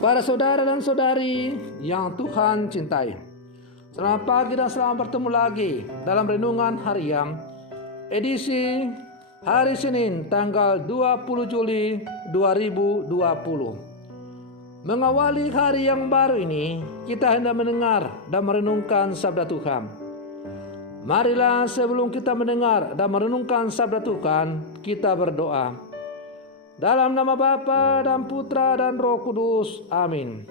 Para saudara dan saudari yang Tuhan cintai, selamat pagi dan selamat bertemu lagi dalam Renungan Harian edisi hari Senin tanggal 20 Juli 2020. Mengawali hari yang baru ini, kita hendak mendengar dan merenungkan sabda Tuhan. Marilah sebelum kita mendengar dan merenungkan sabda Tuhan, kita berdoa. Dalam nama Bapa dan Putra dan Roh Kudus. Amin.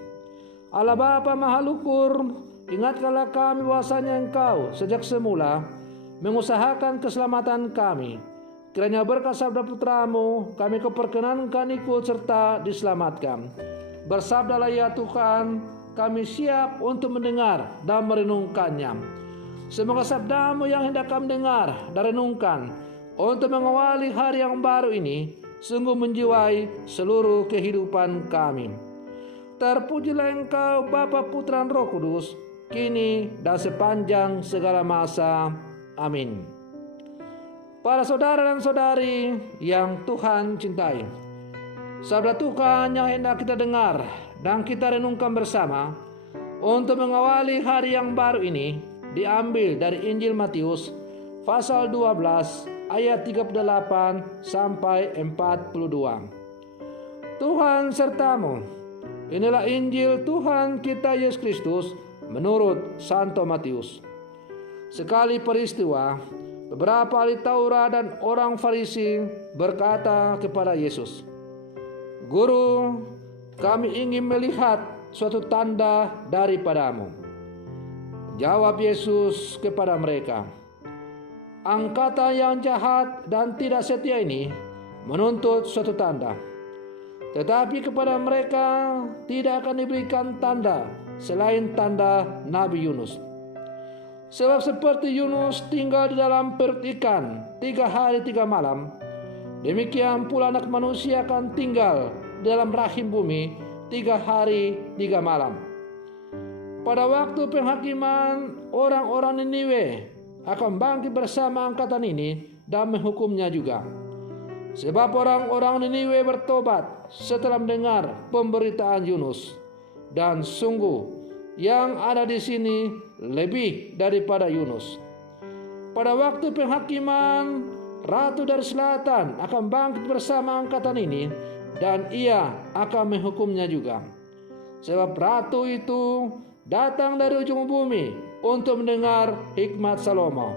Allah Bapa Maha Luhur, ingatkanlah kami bahwasanya Engkau sejak semula mengusahakan keselamatan kami. Kiranya berkat sabda Putramu kami keperkenankan ikut serta diselamatkan. Bersabdalah ya Tuhan, kami siap untuk mendengar dan merenungkannya. Semoga sabdamu yang hendak kami dengar dan renungkan untuk mengawali hari yang baru ini sungguh menjiwai seluruh kehidupan kami. Terpujilah Engkau Bapa, Putra, dan Roh Kudus, kini dan sepanjang segala masa. Amin. Para saudara dan saudari yang Tuhan cintai, sabda Tuhan yang hendak kita dengar dan kita renungkan bersama untuk mengawali hari yang baru ini diambil dari Injil Matius pasal 12 ayat 38 sampai 42. Tuhan sertamu. Inilah Injil Tuhan kita Yesus Kristus menurut Santo Matius. Sekali peristiwa, beberapa ahli Taurat dan orang Farisi berkata kepada Yesus, "Guru, kami ingin melihat suatu tanda daripadamu." Jawab Yesus kepada mereka, "Angkatan yang jahat dan tidak setia ini menuntut suatu tanda. Tetapi kepada mereka tidak akan diberikan tanda selain tanda Nabi Yunus. Sebab seperti Yunus tinggal di dalam perut ikan 3 hari 3 malam, demikian pula Anak Manusia akan tinggal di dalam rahim bumi 3 hari 3 malam. Pada waktu penghakiman, orang-orang Niniwe akan bangkit bersama angkatan ini dan menghukumnya juga. Sebab orang-orang Niniwe bertobat setelah mendengar pemberitaan Yunus. Dan sungguh yang ada di sini lebih daripada Yunus. Pada waktu penghakiman, Ratu dari Selatan akan bangkit bersama angkatan ini dan ia akan menghukumnya juga. Sebab Ratu itu datang dari ujung bumi untuk mendengar hikmat Salomo,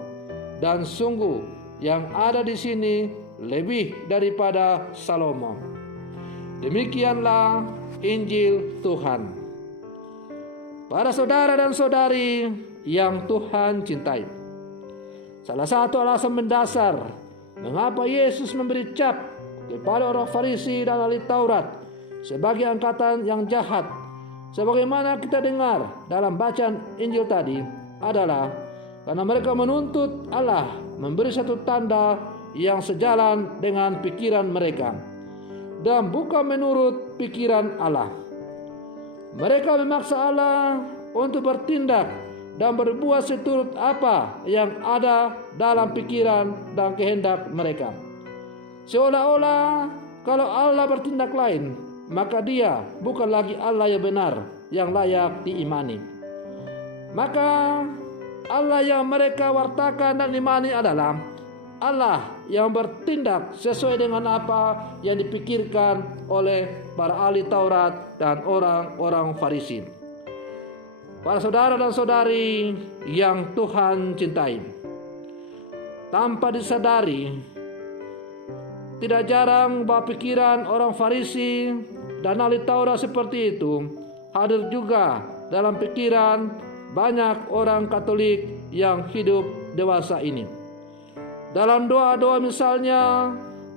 dan sungguh yang ada di sini lebih daripada Salomo." Demikianlah Injil Tuhan. Para saudara dan saudari yang Tuhan cintai, salah satu alasan mendasar mengapa Yesus memberi cap kepada orang Farisi dan ahli Taurat sebagai angkatan yang jahat, sebagaimana kita dengar dalam bacaan Injil tadi, adalah karena mereka menuntut Allah memberi satu tanda yang sejalan dengan pikiran mereka dan bukan menurut pikiran Allah. Mereka memaksa Allah untuk bertindak dan berbuat seturut apa yang ada dalam pikiran dan kehendak mereka. Seolah-olah kalau Allah bertindak lain, maka dia bukan lagi Allah yang benar, yang layak diimani. Maka Allah yang mereka wartakan dan imani adalah Allah yang bertindak sesuai dengan apa yang dipikirkan oleh para ahli Taurat dan orang-orang Farisi. Para saudara dan saudari yang Tuhan cintai, tanpa disadari, tidak jarang bahwa pikiran orang Farisi dan ahli Taurat seperti itu hadir juga dalam pikiran banyak orang Katolik yang hidup dewasa ini. Dalam doa-doa misalnya,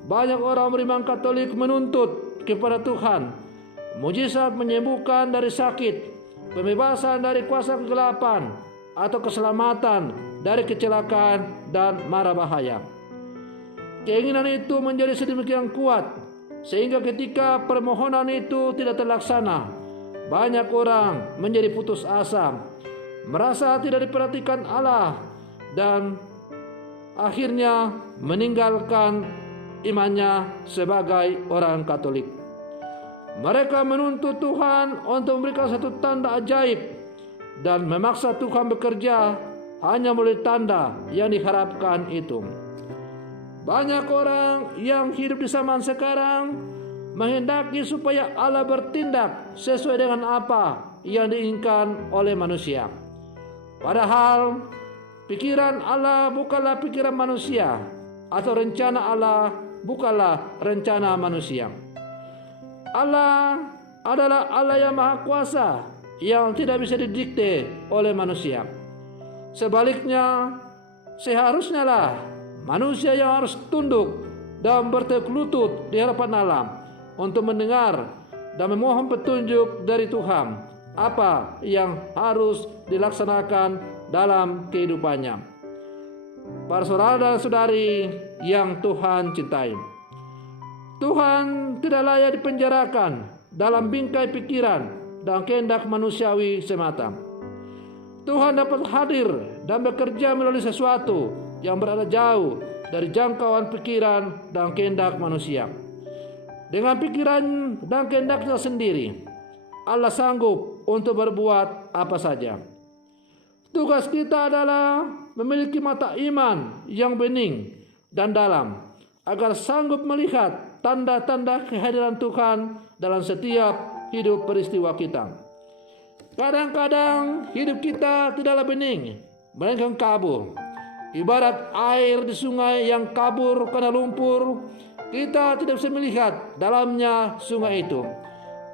banyak orang beriman Katolik menuntut kepada Tuhan mujizat menyembuhkan dari sakit, pembebasan dari kuasa kegelapan, atau keselamatan dari kecelakaan dan mara bahaya. Keinginan itu menjadi sedemikian kuat sehingga ketika permohonan itu tidak terlaksana, banyak orang menjadi putus asa, merasa tidak diperhatikan Allah, dan akhirnya meninggalkan imannya sebagai orang Katolik. Mereka menuntut Tuhan untuk memberikan satu tanda ajaib dan memaksa Tuhan bekerja hanya melalui tanda yang diharapkan itu. Banyak orang yang hidup di zaman sekarang menghendaki supaya Allah bertindak sesuai dengan apa yang diinginkan oleh manusia. Padahal pikiran Allah bukanlah pikiran manusia, atau rencana Allah bukanlah rencana manusia. Allah adalah Allah yang Maha Kuasa yang tidak bisa didikte oleh manusia. Sebaliknya, seharusnya lah manusia yang harus tunduk dan bertekuk lutut di hadapan Allah untuk mendengar dan memohon petunjuk dari Tuhan apa yang harus dilaksanakan dalam kehidupannya. Para saudara dan saudari yang Tuhan cintai, Tuhan tidak layak dipenjarakan dalam bingkai pikiran dan kehendak manusiawi semata. Tuhan dapat hadir dan bekerja melalui sesuatu yang berada jauh dari jangkauan pikiran dan kehendak manusia. Dengan pikiran dan kehendaknya sendiri, Allah sanggup untuk berbuat apa saja. Tugas kita adalah memiliki mata iman yang bening dan dalam, agar sanggup melihat tanda-tanda kehadiran Tuhan dalam setiap hidup peristiwa kita. Kadang-kadang hidup kita tidaklah bening, melainkan kabur. Ibarat air di sungai yang kabur karena lumpur, kita tidak bisa melihat dalamnya sungai itu.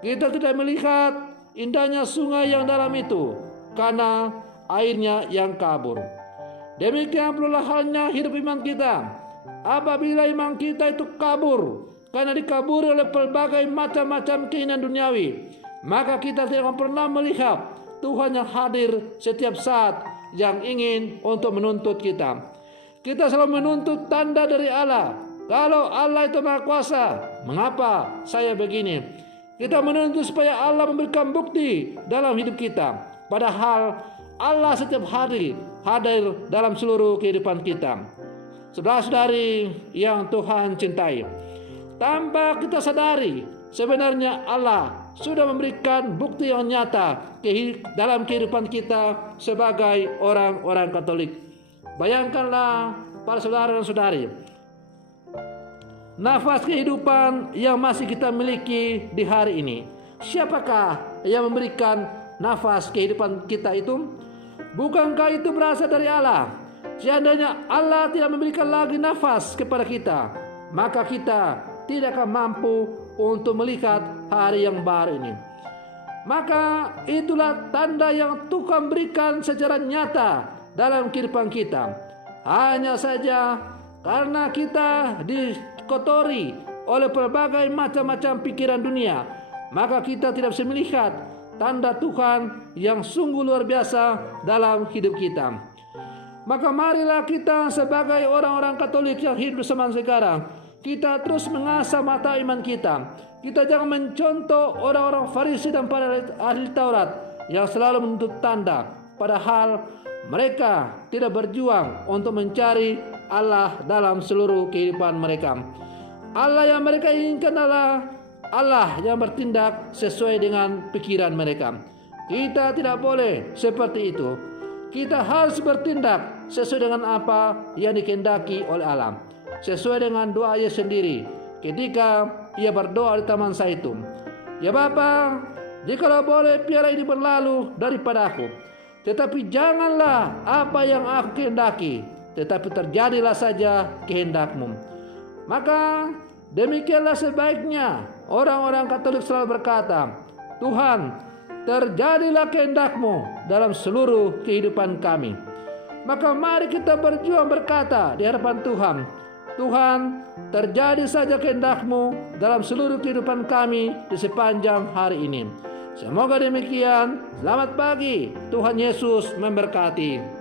Kita tidak melihat indahnya sungai yang dalam itu karena airnya yang kabur. Demikian pula halnya hidup iman kita. Apabila iman kita itu kabur karena dikaburi oleh berbagai macam-macam keinginan duniawi, maka kita tidak akan pernah melihat Tuhan yang hadir setiap saat yang ingin untuk menuntut kita. Kita selalu menuntut tanda dari Allah. Kalau Allah itu Maha Kuasa, mengapa saya begini? Kita menuntut supaya Allah memberikan bukti dalam hidup kita. Padahal Allah setiap hari hadir dalam seluruh kehidupan kita. Saudara-saudari yang Tuhan cintai, tanpa kita sadari, sebenarnya Allah sudah memberikan bukti yang nyata dalam kehidupan kita sebagai orang-orang Katolik. Bayangkanlah para saudara dan saudari, nafas kehidupan yang masih kita miliki di hari ini. Siapakah yang memberikan nafas kehidupan kita itu? Bukankah itu berasal dari Allah? Seandainya Allah tidak memberikan lagi nafas kepada kita, maka kita tidak akan mampu untuk melihat hari yang baru ini. Maka itulah tanda yang Tuhan berikan secara nyata dalam kehidupan kita. Hanya saja karena kita dikotori oleh berbagai macam-macam pikiran dunia, maka kita tidak bisa melihat tanda Tuhan yang sungguh luar biasa dalam hidup kita. Maka marilah kita sebagai orang-orang Katolik yang hidup bersama sekarang, kita terus mengasah mata iman kita. Kita jangan mencontoh orang-orang Farisi dan para ahli Taurat yang selalu menuntut tanda, padahal mereka tidak berjuang untuk mencari Allah dalam seluruh kehidupan mereka. Allah yang mereka inginkan adalah Allah yang bertindak sesuai dengan pikiran mereka. Kita tidak boleh seperti itu. Kita harus bertindak sesuai dengan apa yang dikehendaki oleh Allah. Sesuai dengan doa ia sendiri ketika ia berdoa di Taman Zaitun. Ya Bapa, jikalau boleh piala ini berlalu daripada aku, tetapi janganlah apa yang aku kehendaki, tetapi terjadilah saja kehendak-Mu. Maka demikianlah sebaiknya orang-orang Katolik selalu berkata, Tuhan, terjadilah kehendak-Mu dalam seluruh kehidupan kami. Maka mari kita berjuang berkata di hadapan Tuhan, Tuhan, terjadi saja kehendak-Mu dalam seluruh kehidupan kami di sepanjang hari ini. Semoga demikian. Selamat pagi. Tuhan Yesus memberkati.